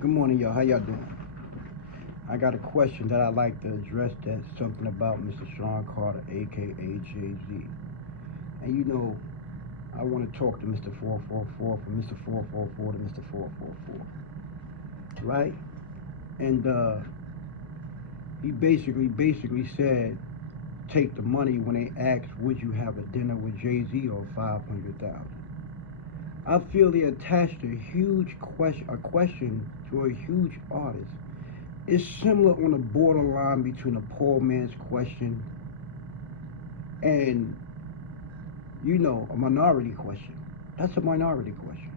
Good morning, y'all. How y'all doing? I got a question that I'd like to address. That's something about Mr. Sean Carter, aka Jay-Z. And I want to talk to Mr. 444 from Mr. 444 to Mr. 444. Right? And he basically said, take the money when they asked, would you have a dinner with Jay-Z or 500,000? I feel they attached a question to a huge artist. It's similar on the borderline between a poor man's question and, a minority question. That's a minority question.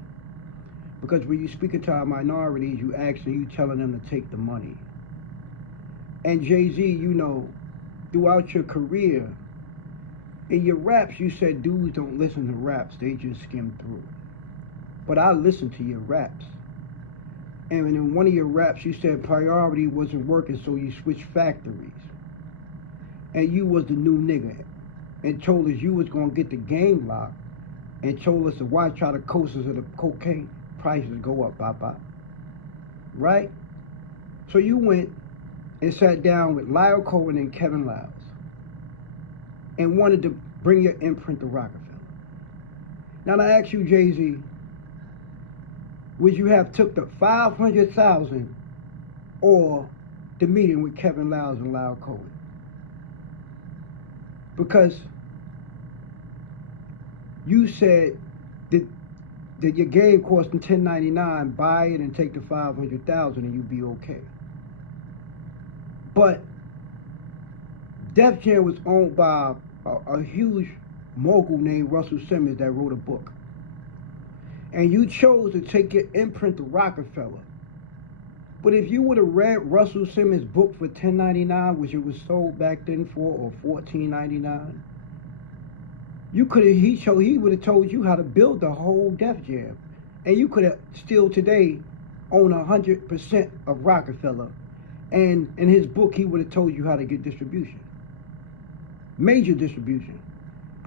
Because when you speak to our minorities, you actually you telling them to take the money. And Jay-Z, throughout your career, in your raps, you said dudes don't listen to raps, they just skim through. But I listened to your raps. And in one of your raps, you said priority wasn't working, so you switched factories. And you was the new nigga. And told us you was going to get the game locked. And told us to watch how the coasters of the cocaine prices go up, pop. Right? So you went and sat down with Lyle Cohen and Kevin Liles. And wanted to bring your imprint to Rockefeller. Now I ask you, Jay-Z, would you have took the 500,000 or the meeting with Kevin Liles and Lyle Cohen? Because you said that your game cost them $10.99, buy it and take the 500,000 and you'd be okay. But Def Jam was owned by a huge mogul named Russell Simmons that wrote a book. And you chose to take your imprint to Rockefeller. But if you would have read Russell Simmons' book for $10.99, which it was sold back then for, or $14.99, he would have told you how to build the whole Def Jam. And you could have still today own 100% of Rockefeller. And in his book, he would have told you how to get distribution. Major distribution.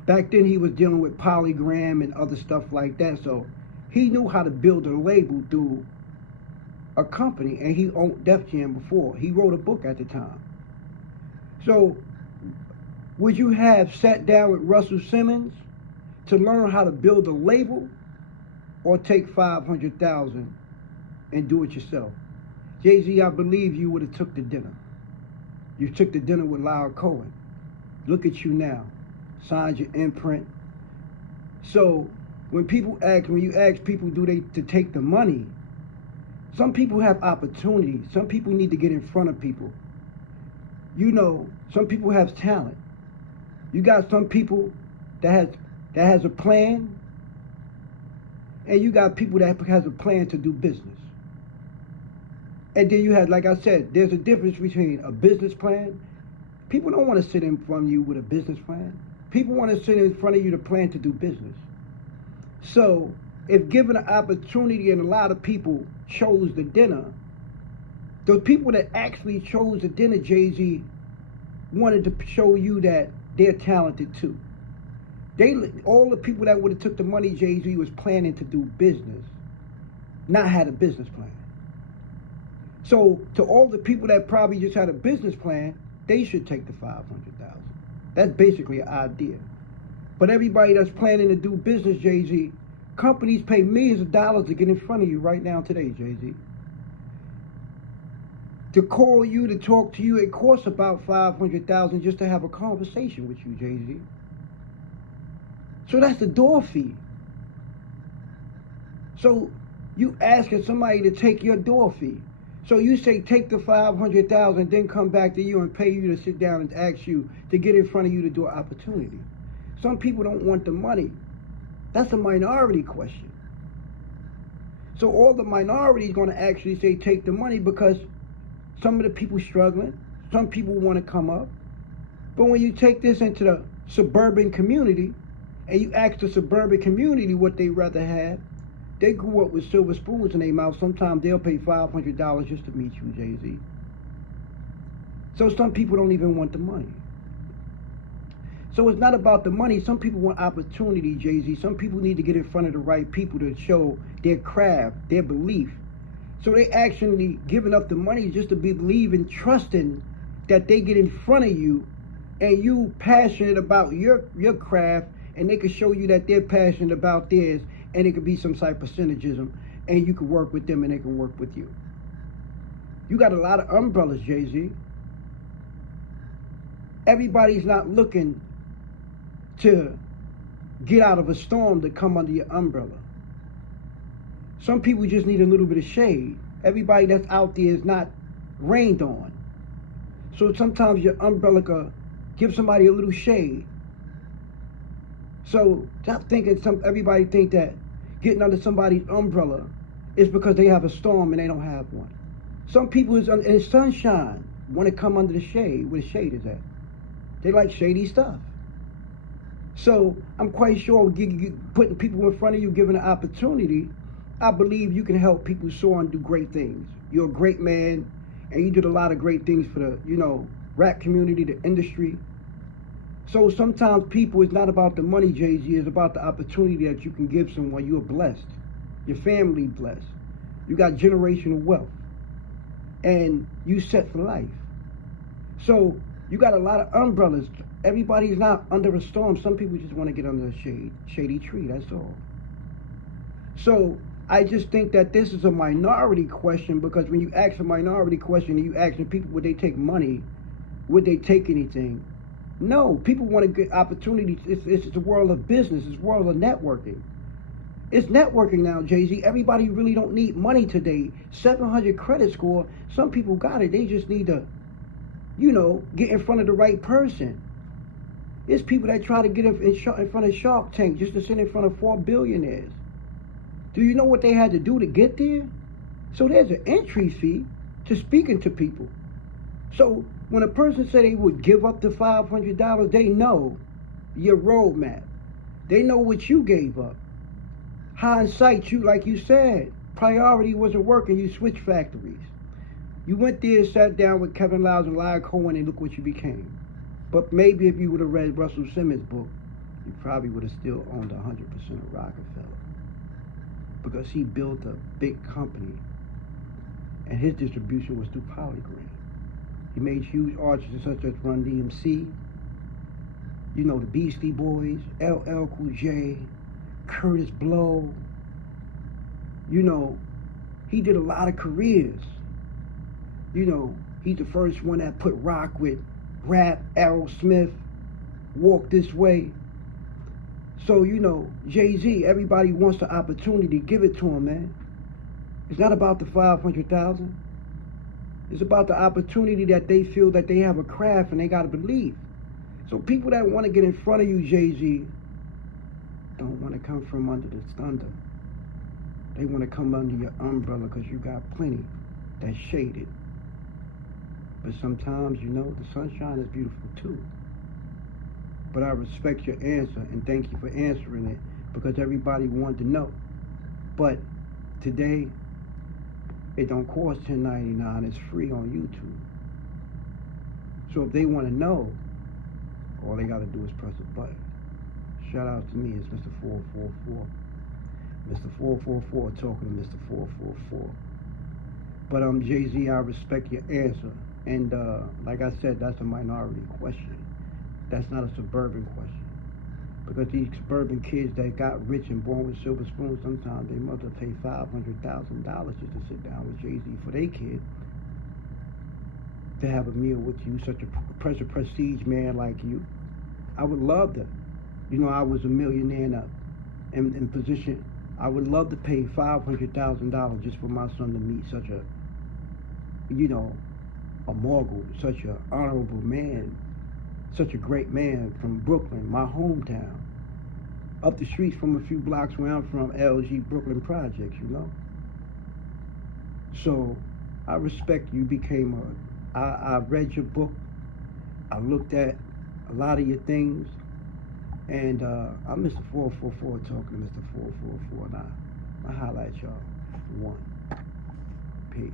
Back then, he was dealing with Polygram and other stuff like that. So he knew how to build a label through a company, and he owned Def Jam before. He wrote a book at the time. So would you have sat down with Russell Simmons to learn how to build a label, or take 500,000 and do it yourself? Jay-Z, I believe you would have took the dinner. You took the dinner with Lyle Cohen. Look at you now. Signed your imprint. So when you ask people to take the money, some people have opportunities. Some people need to get in front of people. Some people have talent. You got some people that has a plan, and you got people that has a plan to do business. And then you have, like I said, there's a difference between a business plan. People don't want to sit in front of you with a business plan. People want to sit in front of you to plan to do business. So if given an opportunity and a lot of people chose the dinner, those people that actually chose the dinner, Jay-Z, wanted to show you that they're talented too. All the people that would have took the money, Jay-Z, was planning to do business, not had a business plan. So to all the people that probably just had a business plan, they should take the 500,000. That's basically an idea. But everybody that's planning to do business, Jay-Z, companies pay millions of dollars to get in front of you right now today, Jay-Z. To call you, to talk to you, it costs about 500,000 just to have a conversation with you, Jay-Z. So that's the door fee. So you asking somebody to take your door fee. So you say take the 500,000, then come back to you and pay you to sit down and ask you to get in front of you to do an opportunity. Some people don't want the money. That's a minority question. So all the minority is going to actually say take the money, because some of the people struggling, some people want to come up. But when you take this into the suburban community, and you ask the suburban community what they rather have, they grew up with silver spoons in their mouth. Sometimes they'll pay $500 just to meet you, Jay-Z. So some people don't even want the money. So it's not about the money. Some people want opportunity, Jay-Z. Some people need to get in front of the right people to show their craft, their belief. So they actually giving up the money just to believe and trusting that they get in front of you and you passionate about your craft, and they can show you that they're passionate about theirs, and it could be some type of synergism, and you can work with them and they can work with you. You got a lot of umbrellas, Jay-Z. Everybody's not looking to get out of a storm to come under your umbrella. Some people just need a little bit of shade. Everybody that's out there is not rained on. So sometimes your umbrella can give somebody a little shade. So stop thinking everybody think that getting under somebody's umbrella is because they have a storm and they don't have one. Some people is in sunshine want to come under the shade where the shade is at. They like shady stuff. So I'm quite sure putting people in front of you, giving an opportunity, I believe you can help people soar and do great things. You're a great man, and you did a lot of great things for the, rap community, the industry. So sometimes people, it's not about the money, Jay-Z, it's about the opportunity that you can give someone. You are blessed. Your family blessed. You got generational wealth. And you set for life. So you got a lot of umbrellas. Everybody's not under a storm. Some people just want to get under a shady tree, that's all. So I just think that this is a minority question, because when you ask a minority question and you asking people would they take money, would they take anything? No, people want to get opportunities. It's a world of business. It's a world of networking. It's networking now, Jay-Z. Everybody really don't need money today. 700 credit score, some people got it. They just need to, get in front of the right person. There's people that try to get in front of Shark Tank just to sit in front of 4 billionaires. Do you know what they had to do to get there? So there's an entry fee to speaking to people. So when a person said they would give up the $500, they know your roadmap. They know what you gave up. Hindsight, like you said, priority wasn't working. You switched factories. You went there and sat down with Kevin Liles and Lyle Cohen, and look what you became. But maybe if you would have read Russell Simmons' book, you probably would have still owned 100% of Rockefeller. Because he built a big company, and his distribution was through Polygram. He made huge artists such as Run DMC, the Beastie Boys, LL Cool J, Curtis Blow. He did a lot of careers. He's the first one that put rock with rap, Aerosmith, Walk This Way. So, Jay-Z, everybody wants the opportunity, give it to him, man. It's not about the 500,000. It's about the opportunity that they feel that they have a craft and they got to believe. So people that want to get in front of you, Jay-Z, don't want to come from under the thunder. They want to come under your umbrella because you got plenty that's shaded. But sometimes, the sunshine is beautiful too. But I respect your answer and thank you for answering it, because everybody wanted to know. But today, it don't cost $10.99. It's free on YouTube. So if they want to know, all they got to do is press a button. Shout out to me, it's Mr. 444. Mr. 444 talking to Mr. 444. But Jay-Z, I respect your answer. And like I said, that's a minority question. That's not a suburban question. Because these suburban kids that got rich and born with silver spoons, sometimes they mother pay $500,000 just to sit down with Jay-Z for their kid to have a meal with you, such a prestige man like you. I would love to. I was a millionaire in position. I would love to pay $500,000 just for my son to meet such a mogul, such an honorable man, such a great man from Brooklyn, my hometown. Up the street from a few blocks where I'm from, LG Brooklyn Projects, So I respect you. I read your book. I looked at a lot of your things. And I'm Mr. 444 talking to Mr. 444 now. I holla at y'all. Peace.